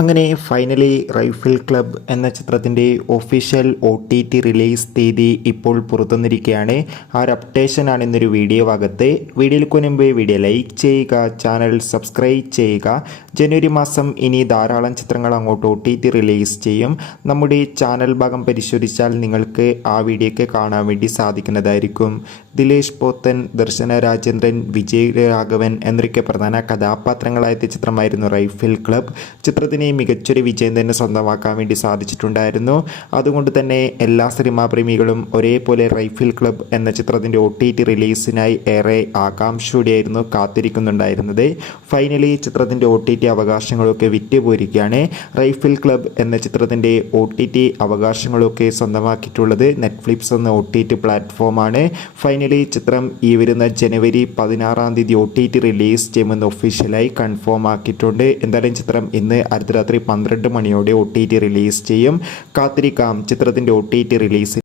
അങ്ങനെ finally rifle club എന്ന ചിത്രത്തിൻ്റെ ഒഫീഷ്യൽ OTT റിലീസ് തീയതി ഇപ്പോൾ പുറത്തുവന്നിരിക്കുകയാണ്. ആ ഒരു അപ്ഡേഷനാണ് ഇന്നൊരു വീഡിയോ ഭാഗത്ത്. വീഡിയോയ്ക്ക് മുൻപ് വീഡിയോ ലൈക്ക് ചെയ്യുക, ചാനൽ സബ്സ്ക്രൈബ് ചെയ്യുക. ജനുവരി മാസം ഇനി ധാരാളം ചിത്രങ്ങൾ അങ്ങോട്ട് OTT റിലീസ് ചെയ്യും. നമ്മുടെ ചാനൽ ഭാഗം പരിശോധിച്ചാൽ നിങ്ങൾക്ക് ആ വീഡിയോയ്ക്ക് കാണാൻ വേണ്ടി സാധിക്കുന്നതായിരിക്കും. ദിലേഷ് പോത്തൻ, ദർശന രാജേന്ദ്രൻ, വിജയ് രാഘവൻ എന്നൊക്കെ പ്രധാന കഥാപാത്രങ്ങളായ ചിത്രമായിരുന്നു റൈഫിൾ ക്ലബ്. ചിത്രത്തിന് മികച്ചൊരു വിജയം തന്നെ സ്വന്തമാക്കാൻ വേണ്ടി സാധിച്ചിട്ടുണ്ടായിരുന്നു. അതുകൊണ്ട് തന്നെ എല്ലാ സിനിമാ പ്രേമികളും ഒരേപോലെ റൈഫിൾ ക്ലബ് എന്ന ചിത്രത്തിൻ്റെ OTT റിലീസിനായി ഏറെ ആകാംക്ഷയോടെയായിരുന്നു കാത്തിരിക്കുന്നുണ്ടായിരുന്നത്. ഫൈനലി ചിത്രത്തിൻ്റെ OTT അവകാശങ്ങളൊക്കെ വിറ്റുപോയിരിക്കുകയാണ്. റൈഫിൾ ക്ലബ് എന്ന ചിത്രത്തിൻ്റെ OTT അവകാശങ്ങളൊക്കെ സ്വന്തമാക്കിയിട്ടുള്ളത് നെറ്റ്ഫ്ലിക്സ് എന്ന OTT പ്ലാറ്റ്ഫോമാണ്. ഫൈനലി ചിത്രം ഈ വരുന്ന ജനുവരി 16 തീയതി OTT റിലീസ് ചെയ്യുമെന്ന് ഒഫീഷ്യലായി കൺഫേം ആക്കിയിട്ടുണ്ട്. എന്തായാലും ചിത്രം ഇന്ന് അർദ്ധരാത്രി 12 മണിയോടെ OTT റിലീസ് ചെയ്യും. കാത്തിരിക്കാം ചിത്രത്തിൻ്റെ OTT റിലീസ്.